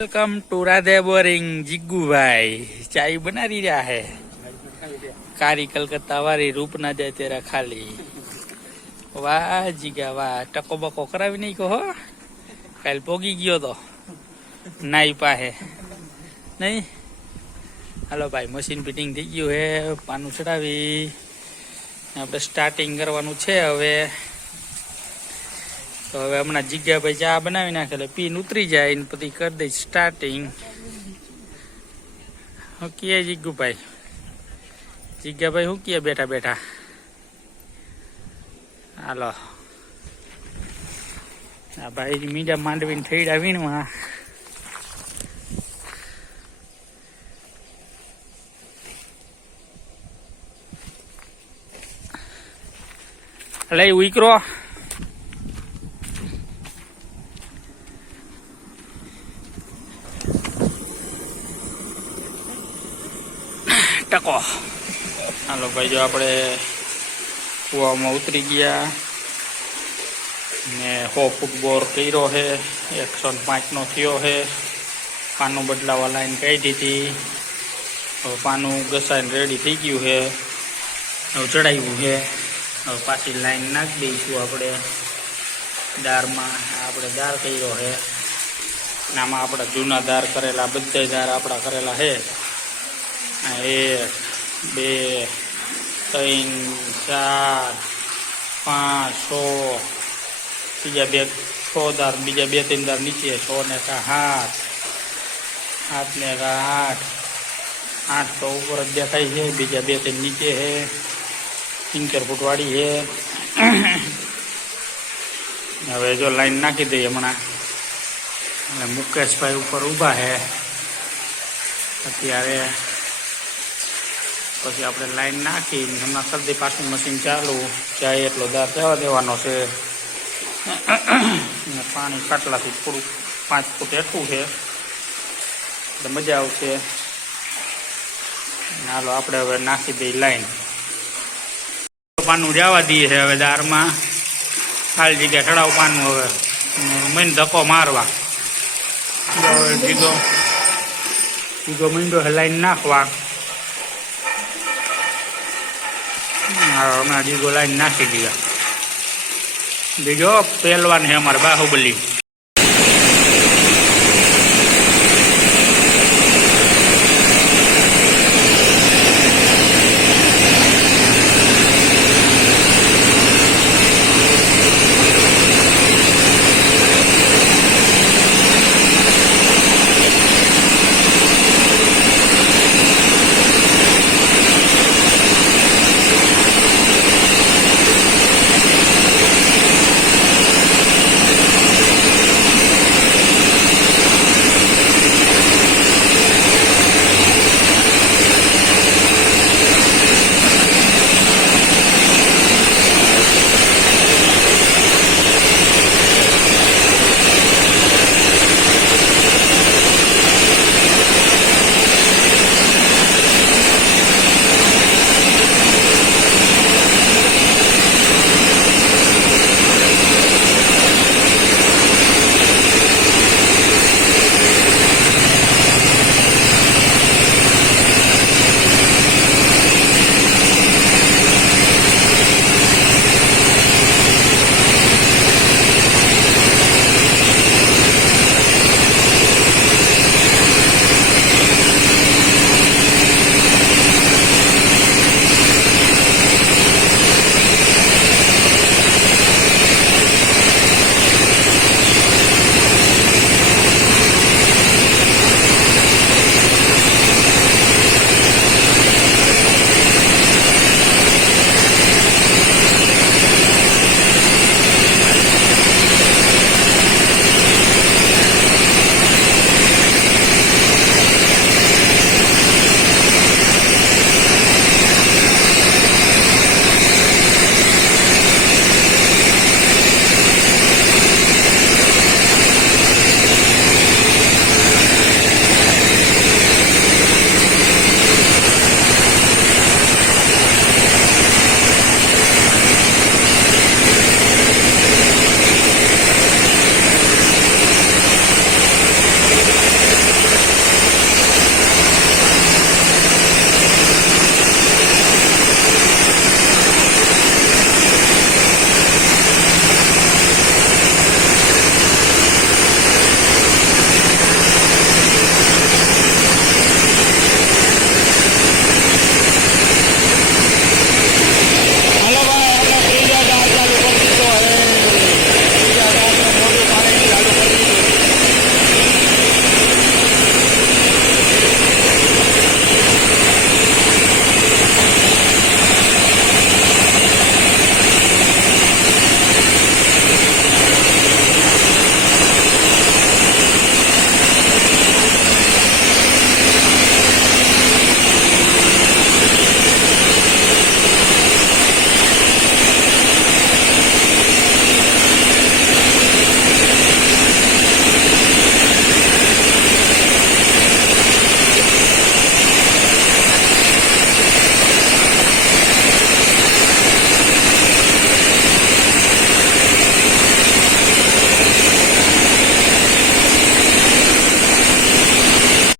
Welcome to Radhe boring Jigubhai ચાય બનાવી રહ્યા હે કારી કલકત્તા વાળી રૂપ ના જાય તેરા ખાલી વાહ જીગા વાહ ટકો બકો કરાવી નહીં કહો કાલ પોગી ગયો તો નાઈ પાસે નહીં હાલો ભાઈ મશીન ફિટિંગ થઈ ગયું હે પાનું ચડાવી આપણે સ્ટાર્ટિંગ કરવાનું છે હવે તો હવે હમણાં જીગ્યાભાઈ ચા બનાવી નાખે એટલે પીન ઉતરી જાય ને પછી કરી દઈ સ્ટાર્ટિંગ હું કીએ જીગ્ગુભાઈ જીગ્યાભાઈ શું કીએ બેઠા બેઠા? હાલો. આ ભાઈ મીંડા માંડવીને થઈડા વીણવા. લઈ ઉઈકરો. ટકો. હાલો ભાઈ, જો આપણે કૂવામાં ઉતરી ગયા ને સો ફૂટ બોર કર્યો છે એકસો પાંચનો થયો છે. પાનું બદલાવા લાઈન કાઢી હતી. હવે પાનું ઘસાઈને રેડી થઈ ગયું છે. હવે ચડાવ્યું છે. હવે પાછી લાઈન નાખી દઈશું આપણે. દારમાં આપણે દાર કર્યો છે. આમાં આપણા જૂના દાર કરેલા બધા દાર આપણા કરેલા છે. એક બે ત્રણ ચાર પાંચ છ બીજા બે છ દાર બીજા બે ત્રણ દાર નીચે છ ને કા હાથ હાથ ને કા આઠ આઠ તો ઉપર જ દેખાય છે બીજા બે ત્રણ નીચે છે સિંચર ફૂટવાળી છે હવે જો લાઈન નાખી દઈએ હમણાં અને મુકેશભાઈ ઉપર ઊભા છે અત્યારે પછી આપણે લાઈન નાખી હમણાં શરદી પાછું મશીન ચાલુ. જાય એટલો દાર જવા દેવાનો છે. પાણી કાટલાથી થોડુંક પાંચ ફૂટ એટલું છે. એટલે મજા આવશે. હાલો આપણે હવે નાખી દઈએ લાઈન પાનું જવા દઈએ છે હવે દારમાં ખાલી જગ્યા ચડાવ પાનું હવે. મહિને ધક્કો મારવા. જીગો જીગો મીંડો લાઈન નાખવા. હા, હમણાં જીગો લાઈન નાખી દીધા. બીજો પહેલવાન છે અમારે બાહુબલી.